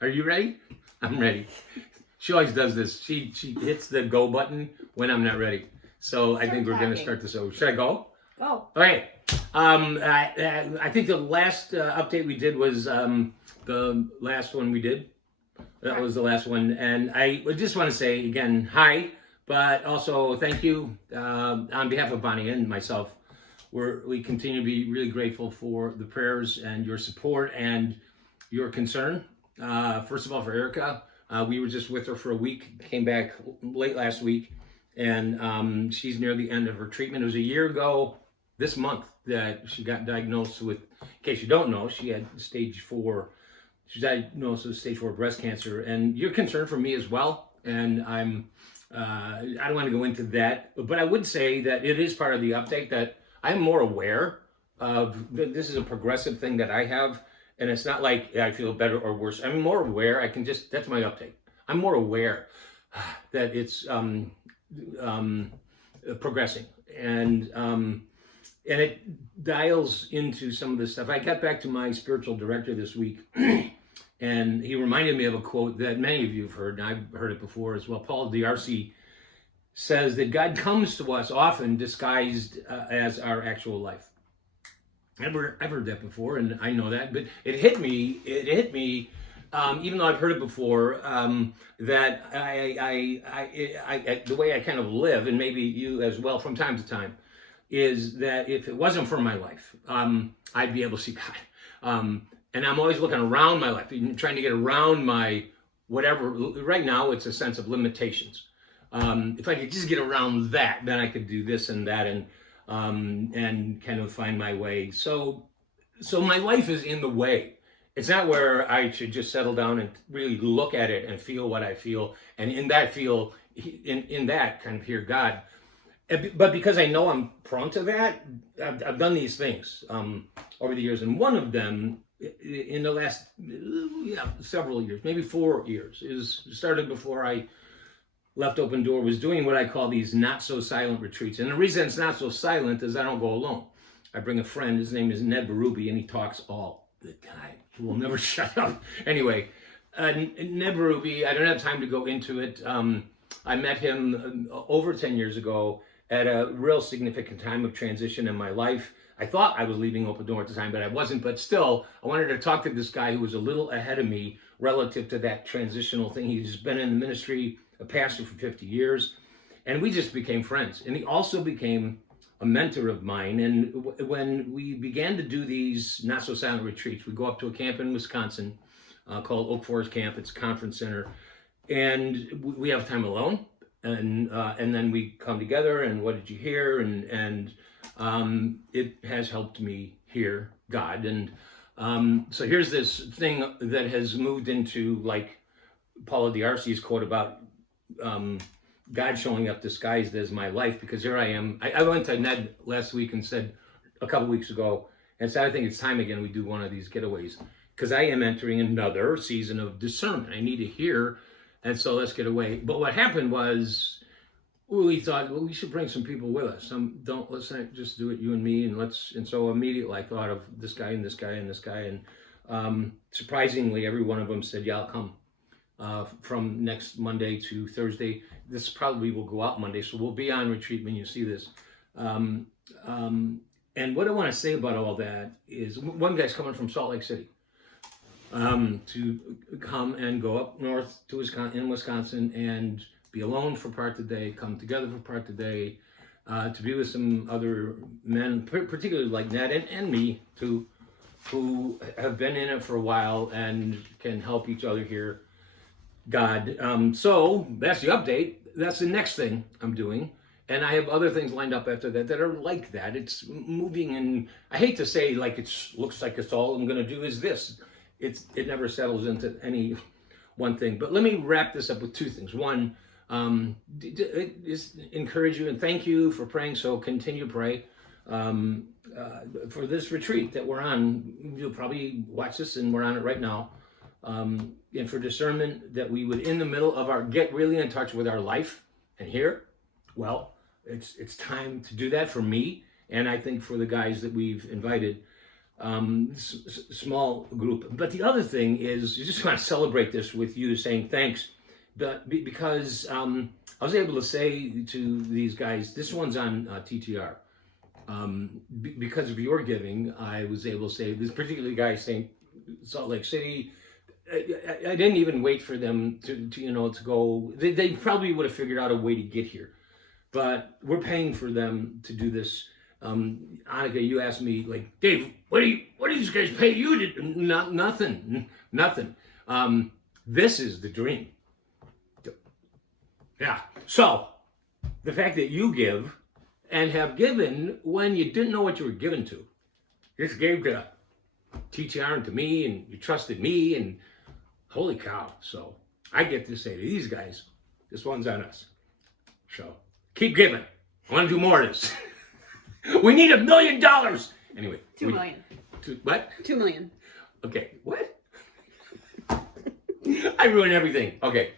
Are you ready? I'm ready. She always does this. She hits the go button when I'm not ready. So I think we're going to start this over. Should I go? Go. Okay. I think the last update we did was the last one we did. That was the last one. And I just want to say again, hi, but also thank you on behalf of Bonnie and myself. We continue to be really grateful for the prayers and your support and your concern. First of all, for Erika, we were just with her for a week, came back late last week, and she's near the end of her treatment. It was a year ago this month that she got diagnosed with, in case you don't know, she had stage 4. She's diagnosed with stage 4 breast cancer, and you're concerned for me as well. And I don't want to go into that, but I would say that it is part of the update that I'm more aware of. This is a progressive thing that I have, and it's not like I feel better or worse. I'm more aware. That's my update. I'm more aware that it's progressing, and it dials into some of this stuff. I got back to my spiritual director this week, and he reminded me of a quote that many of you have heard, and I've heard it before as well. Paul DRC says that God comes to us often disguised as our actual life. I've heard that before, and I know that, but it hit me, even though I've heard it before, that I the way I kind of live, and maybe you as well from time to time, is that if it wasn't for my life, I'd be able to see God. And I'm always looking around my life, trying to get around my whatever. Right now, it's a sense of limitations. If I could just get around that, then I could do this and that, and kind of find my way. So my life is in the way. It's not where I should just settle down and really look at it and feel what I feel, and in that kind of hear God. But because I know I'm prone to that, I've done these things over the years, and one of them in the last several years, maybe 4 years, started before I left Open Door, was doing what I call these not so silent retreats. And the reason it's not so silent is I don't go alone. I bring a friend. His name is Ned Berube, and he talks all the time. He will never shut up. Anyway, Ned Berube, I don't have time to go into it. I met him over 10 years ago at a real significant time of transition in my life. I thought I was leaving Open Door at the time, but I wasn't. But still, I wanted to talk to this guy who was a little ahead of me relative to that transitional thing. He's been in the ministry, a pastor for 50 years, and we just became friends. And he also became a mentor of mine. And when we began to do these not so silent retreats, we go up to a camp in Wisconsin called Oak Forest Camp. It's a conference center, and we have time alone. And then we come together, and what did you hear? And it has helped me hear God. And so here's this thing that has moved into, like Paula DRC's quote about God showing up disguised as my life, because here I am. I went to Ned last week and said, a couple weeks ago, and said, I think it's time again we do one of these getaways, because I am entering another season of discernment. I need to hear. And so let's get away. But what happened was we thought, well, we should bring some people with us. Let's not just do it, you and me. And so immediately I thought of this guy and this guy and this guy. And surprisingly, every one of them said, yeah, I'll come from next Monday to Thursday. This probably will go out Monday. So we'll be on retreat when you see this. And what I want to say about all that is one guy's coming from Salt Lake City. To come and go up north to Wisconsin and be alone for part of the day, come together for part of the day, to be with some other men, particularly like Ned and me, who have been in it for a while and can help each other hear God. So that's the update. That's the next thing I'm doing. And I have other things lined up after that that are like that. It's moving, and I hate to say like looks like it's all I'm going to do is this. It never settles into any one thing. But let me wrap this up with two things. One, just encourage you and thank you for praying. So continue to pray for this retreat that we're on. You'll probably watch this, and we're on it right now. And for discernment, that we would, in the middle of get really in touch with our life and hear. Well, it's time to do that for me, and I think for the guys that we've invited. small group. But the other thing is, you just want to celebrate this with you saying thanks, but because I was able to say to these guys, this one's on TTR. Because of your giving, I was able to say, this particular guy saying Salt Lake City, I didn't even wait for them to go. They probably would have figured out a way to get here, but we're paying for them to do this. Annika, you asked me, like, Dave, what do these guys pay you to? Nothing. This is the dream. Yeah. So the fact that you give and have given when you didn't know what you were given to, just gave to TTR and to me, and you trusted me, and holy cow. So I get to say to these guys, this one's on us. So keep giving. I want to do more of this. We need $1 million. Anyway. 2 million. What? 2 million. Okay. What? I ruin everything. Okay.